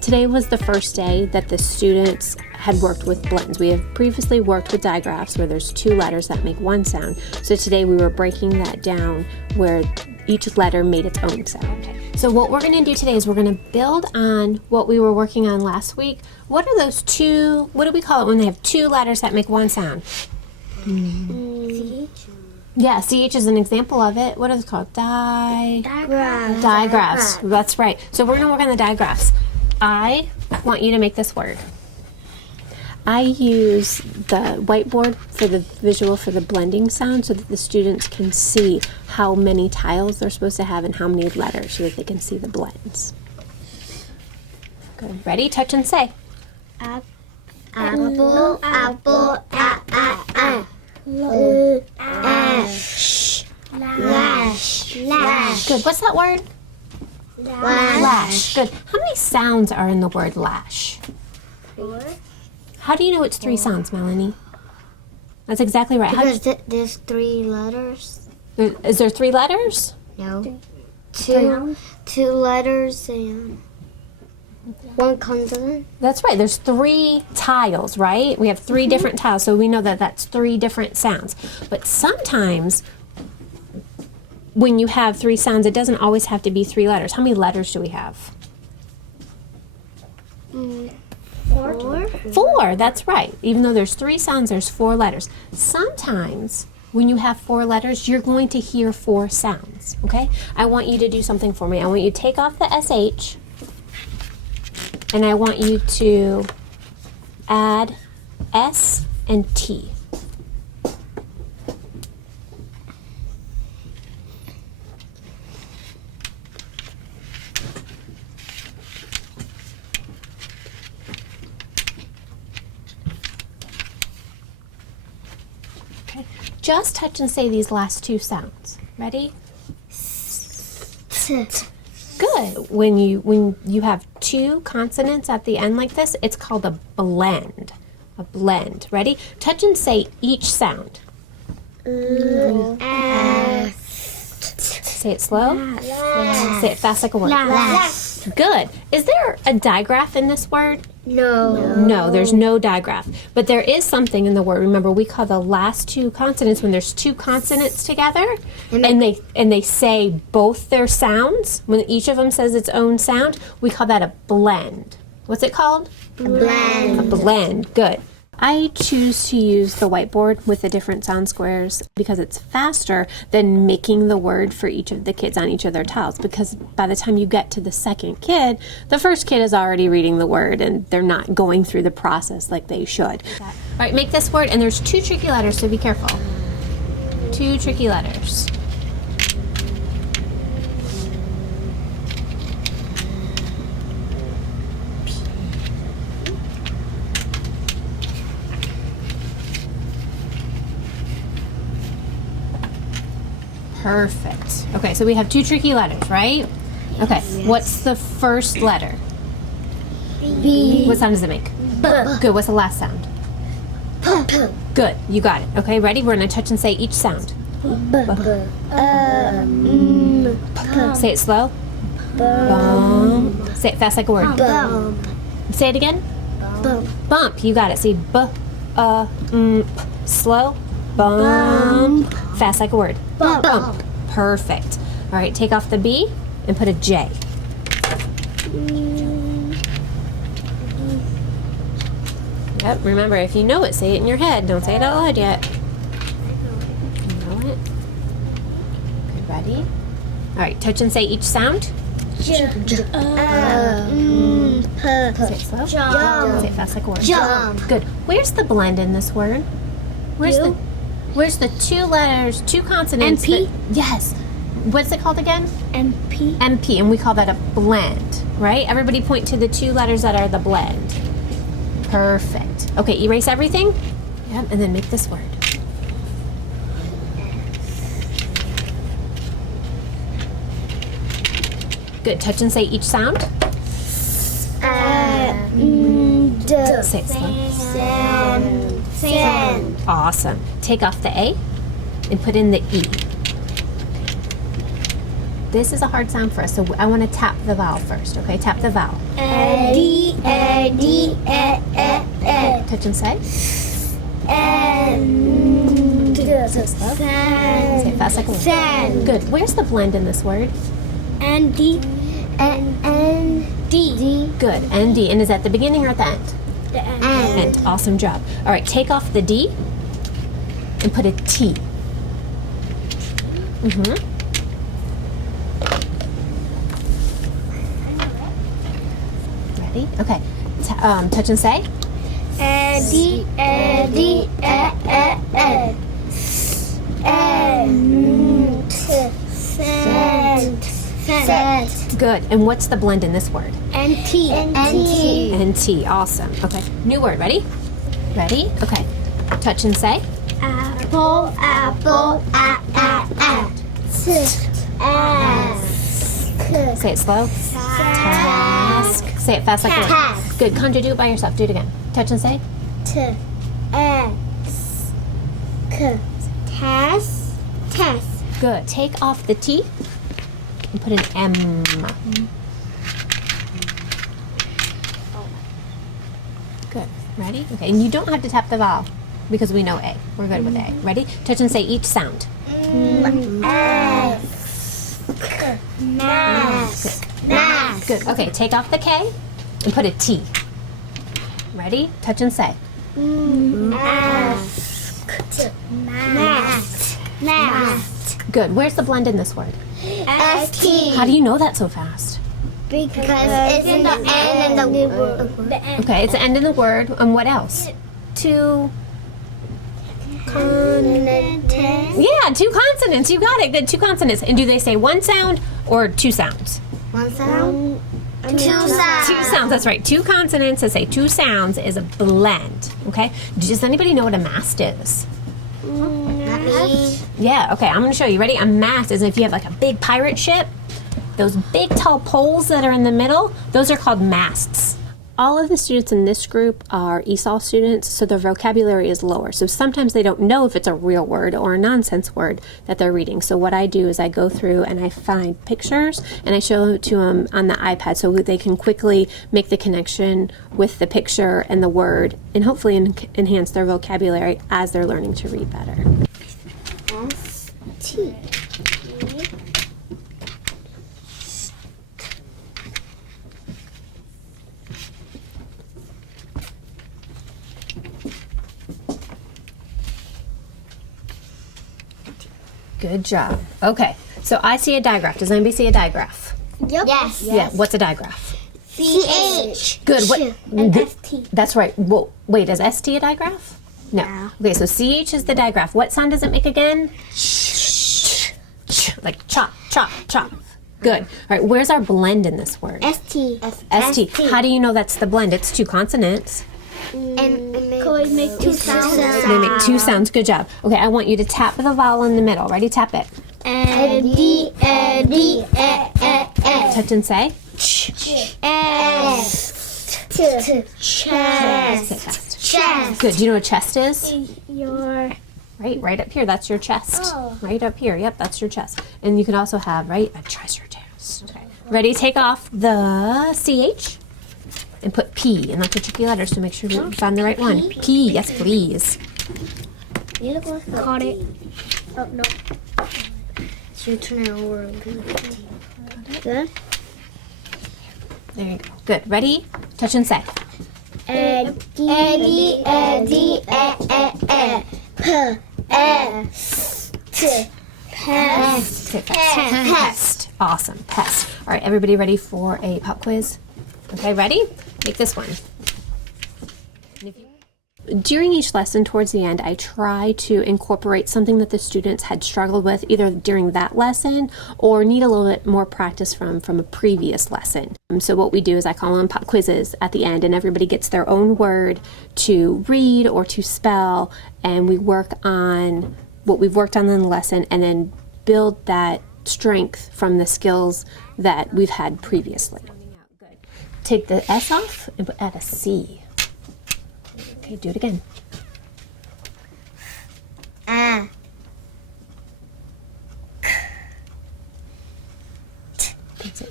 Today was the first day that the students had worked with blends. We have previously worked with digraphs where there's two letters that make one sound. So today we were breaking that down where each letter made its own sound. So what we're going to do today is we're going to build on what we were working on last week. What are those two, what do we call it when they have two letters that make one sound? CH? Yeah, CH is an example of it. What is it called? Digraphs. Digraphs. That's right. So we're going to work on the digraphs. I want you to make this word. I use the whiteboard for the visual for the blending sound so that the students can see how many tiles they're supposed to have and how many letters so that they can see the blends. Good. Ready? Touch and say. Apple, apple, lash, lash. Good. What's that word? Lash. Good. How many sounds are in the word lash? 4. How do you know it's 3 sounds, Melanie? That's exactly right. Because there's 3 letters. Is there 3 letters? No. 2 letters and 1 consonant. That's right. There's 3 tiles, right? We have 3 different tiles, so we know that that's 3 different sounds. But sometimes when you have 3 sounds, it doesn't always have to be 3 letters. How many letters do we have? 4. 4, that's right. Even though there's 3 sounds, there's 4 letters. Sometimes when you have 4 letters, you're going to hear 4 sounds, okay? I want you to do something for me. I want you to take off the SH, and I want you to add S and T. Just touch and say these last 2 sounds. Ready? Good. When you have 2 consonants at the end like this, it's called a blend. A blend. Ready? Touch and say each sound. Say it slow. Say it fast like a word. Good. Is there a digraph in this word? No, there's no digraph. But there is something in the word. Remember, we call the last 2 consonants when there's 2 consonants together and they say both their sounds. When each of them says its own sound, we call that a blend. What's it called? Blend. A blend. Good. I choose to use the whiteboard with the different sound squares because it's faster than making the word for each of the kids on each of their tiles, because by the time you get to the second kid, the first kid is already reading the word and they're not going through the process like they should. All right, make this word, and there's 2 tricky letters, so be careful. 2 tricky letters. Perfect. Okay, so we have 2 tricky letters, right? Okay, what's the first letter? B. What sound does it make? B. Good, what's the last sound? P. Good, you got it. Okay, ready? We're going to touch and say each sound. Say it slow. Bump. Say it fast like a word. Bump. Say it again. Bump. Bump, you got it. See, slow. Bump. Fast like a word. Bump. Perfect. All right, take off the B and put a J. Yep, remember, if you know it, say it in your head. Don't say it out loud yet. You know it? Okay, ready? All right, touch and say each sound. Say it slow. Jump. Say it fast like a word. Jump. Good. Where's the blend in this word? Where's the 2 letters, 2 consonants? MP? Yes. What's it called again? MP. MP, and we call that a blend, right? Everybody point to the 2 letters that are the blend. Perfect. Okay, erase everything. Yep, and then make this word. Good. Touch and say each sound. Say it slow. Sand. Awesome. Take off the A. and put in the E. This is a hard sound for us, so I want to tap the vowel first, okay? Tap the vowel. D, D, Touch and say. and Say it fast like a sand. Good. Where's the blend in this word? And D, and D. Good. N, D. And is that the beginning or at the end? The end. End. Awesome job. All right, take off the D and put a T. Ready? Okay. Touch and say. D, D, sand. Good. And what's the blend in this word? And T. N, T. Awesome. Okay. New word. Ready? Ready? Okay. Touch and say. Apple, apple, Say it slow. Task. Say it fast like a Task. Good. Conjure, do it by yourself. Do it again. Touch and say. Task. Good. Take off the T and put an M. Good. Ready? Okay. And you don't have to tap the vowel because we know A. We're good with A. Ready? Touch and say each sound. Mask. Good. Okay. Take off the K and put a T. Ready? Touch and say. Mask. Good. Where's the blend in this word? ST. How do you know that so fast? Because it's in the end of the word. Okay. It's the end of the word. And what else? Two. Yeah, two consonants. You got it. Good. Two consonants. And do they say one sound or two sounds? One sound. Two Two sounds. sounds. That's right. Two consonants that say two sounds is a blend. Okay. Does anybody know what a mast is? Yeah. Okay. I'm going to show you. Ready? A mast is if you have like a big pirate ship. Those big tall poles that are in the middle, those are called masts. All of the students in this group are ESOL students, so their vocabulary is lower. So sometimes they don't know if it's a real word or a nonsense word that they're reading. So what I do is I go through and I find pictures and I show them to them on the iPad so they can quickly make the connection with the picture and the word and hopefully enhance their vocabulary as they're learning to read better. T. Good job. Okay, so I see a digraph. Does anybody see a digraph? Yep. Yes. Yeah, what's a digraph? CH. Good. What? And ST. That's right. Well, wait, is ST a digraph? No. Okay, so CH is the digraph. What sound does it make again? Like chop, chop, chop. Good. All right, where's our blend in this word? ST. ST. How do you know that's the blend? It's two consonants. And could we make two sounds? They make two sounds. Good job. Okay, I want you to tap the vowel in the middle. Ready? Tap it. D. Touch and say. Chest. Chest. Good. Do you know what chest is? Your. Right up here. That's your chest. Oh. Right up here. Yep, that's your chest. And you can also have, right, a treasure chest. Okay. Ready? Take off the CH and put P. And that's the tricky letters to make sure you find the right one. P. Yes, please. You look like caught it. Oh no. So you turn it over. Good. There you go. Good. Ready? Touch and say. Pest. Awesome. Pest. All right, everybody ready for a pop quiz? Okay, ready? Make this one. During each lesson towards the end, I try to incorporate something that the students had struggled with either during that lesson or need a little bit more practice from a previous lesson. So what we do is I call them pop quizzes at the end, and everybody gets their own word to read or to spell, and we work on what we've worked on in the lesson and then build that strength from the skills that we've had previously. Take the S off and add a C. Okay, do it again.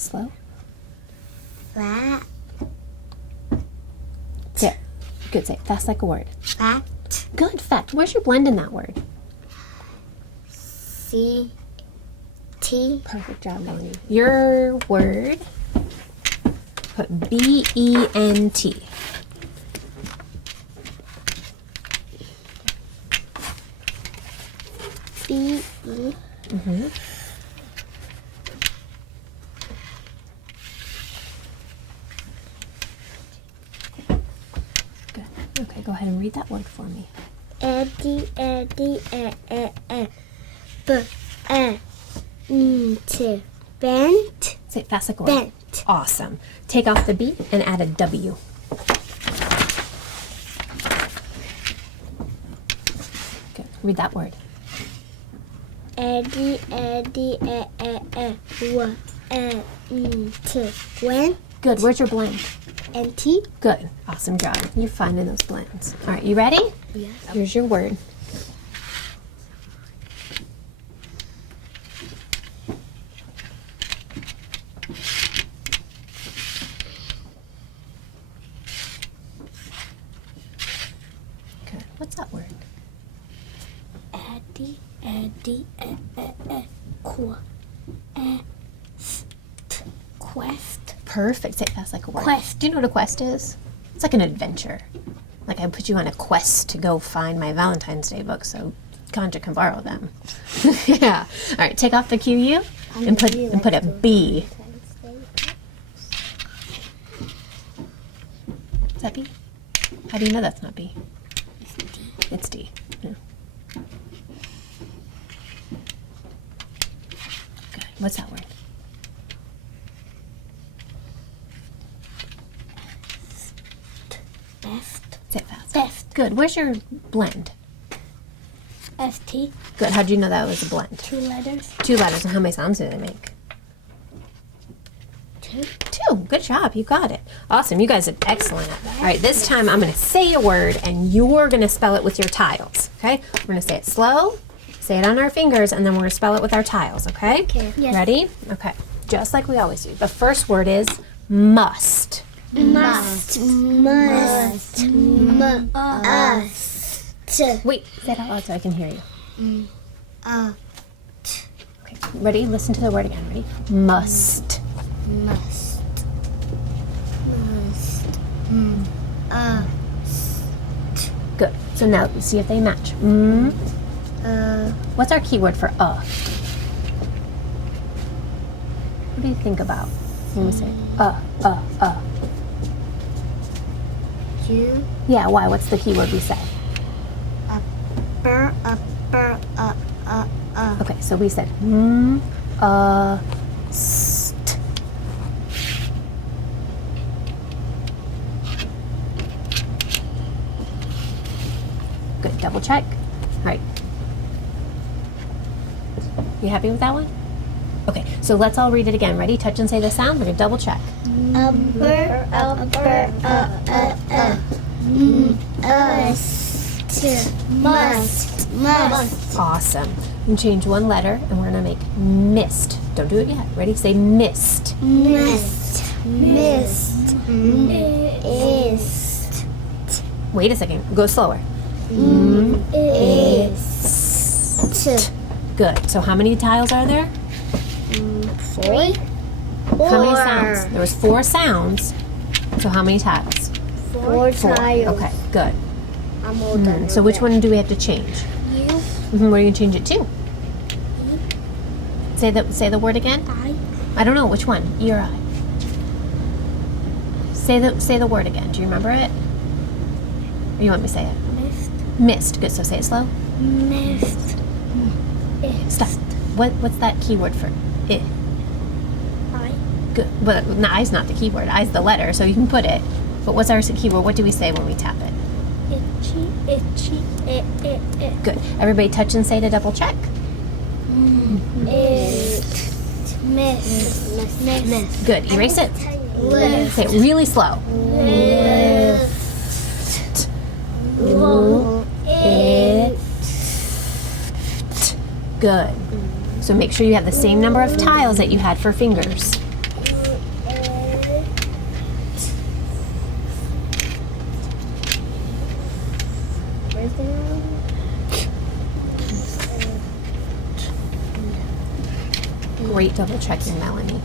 it slow. Flat. Say it. Good. Say it fast like a word. Fat. Good. Fact. Where's your blend in that word? C. T. Perfect job, Melanie. Your word. Put B-E-N-T. B. E. Mm-hmm. Good. Okay, go ahead and read that word for me. Eddie. B. Bent. Say it fast like a word. Bent. Awesome. Take off the B and add a W. Good. Read that word. Eddie. Went. Good. Where's your blend? And T. Good. Awesome job. You're finding those blends. All right, you ready? Yes. Here's your word. Good. What's that word? Eddie. Quest. Perfect. Say it fast like a word. Quest. Do you know what a quest is? It's like an adventure. Like I put you on a quest to go find my Valentine's Day book so Conja can borrow them. Yeah. All right. Take off the QU and put a B. Is that B? How do you know that's not B? It's D. Yeah. Good. What's that word? Best. Say it fast. Best. Good. Where's your blend? ST. Good. How did you know that was a blend? 2 letters. 2 letters. And how many sounds do they make? 2. 2. Good job. You got it. Awesome. You guys are excellent. All right. This time I'm going to say a word and you're going to spell it with your tiles. Okay? We're going to say it slow, say it on our fingers, and then we're going to spell it with our tiles. Okay? Okay. Yes. Ready? Okay. Just like we always do. The first word is must. Must. Must. Must. Wait. Say it out loud so I can hear you. Uh. Okay. Ready? Listen to the word again. Ready? Must. Must. Must. Good. So now let's see if they match. What's our keyword for What do you think about when we say You. Yeah, why? What's the keyword we say? Okay, so we said st. Good, double check. All right. You happy with that one? Okay, so let's all read it again. Ready? Touch and say the sound. We're gonna double check. Must. Awesome. And change one letter, and we're gonna make mist. Don't do it yet. Ready? Say mist. Mist. Mist. Mist. Wait a second. Go slower. Ist. Good. So how many tiles are there? 3. How many sounds? There was 4 sounds. So how many tiles? 4 tiles. Okay, good. I'm all done. So which one do we have to change? You. What are you gonna change it to? Say the word again. I don't know which one. E or I. Say the word again. Do you remember it? Or you want me to say it? Mist. Mist. Good. So say it slow. Mist. Stop. What's that keyword for? I. Good. But no, I's not the keyword. I's the letter, so you can put it. But what's our keyword? What do we say when we tap it? Itchy. Good. Everybody touch and say to double check. Mist. Good. Erase it. Lift. Say it really slow. Lift. It. Good. So make sure you have the same number of tiles that you had for fingers. everything wrong. Great double checking, Melanie.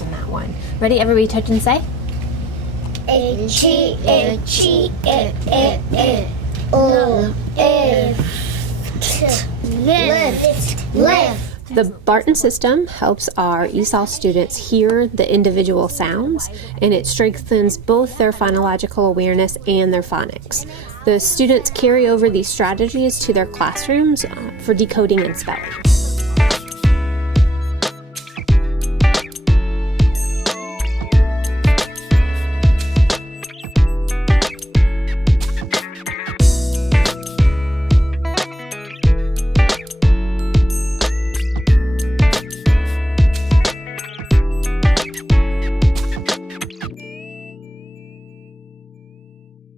And that one. Ready? Everybody touch and say. Lift. The Barton system helps our ESOL students hear the individual sounds, and it strengthens both their phonological awareness and their phonics. The students carry over these strategies to their classrooms for decoding and spelling.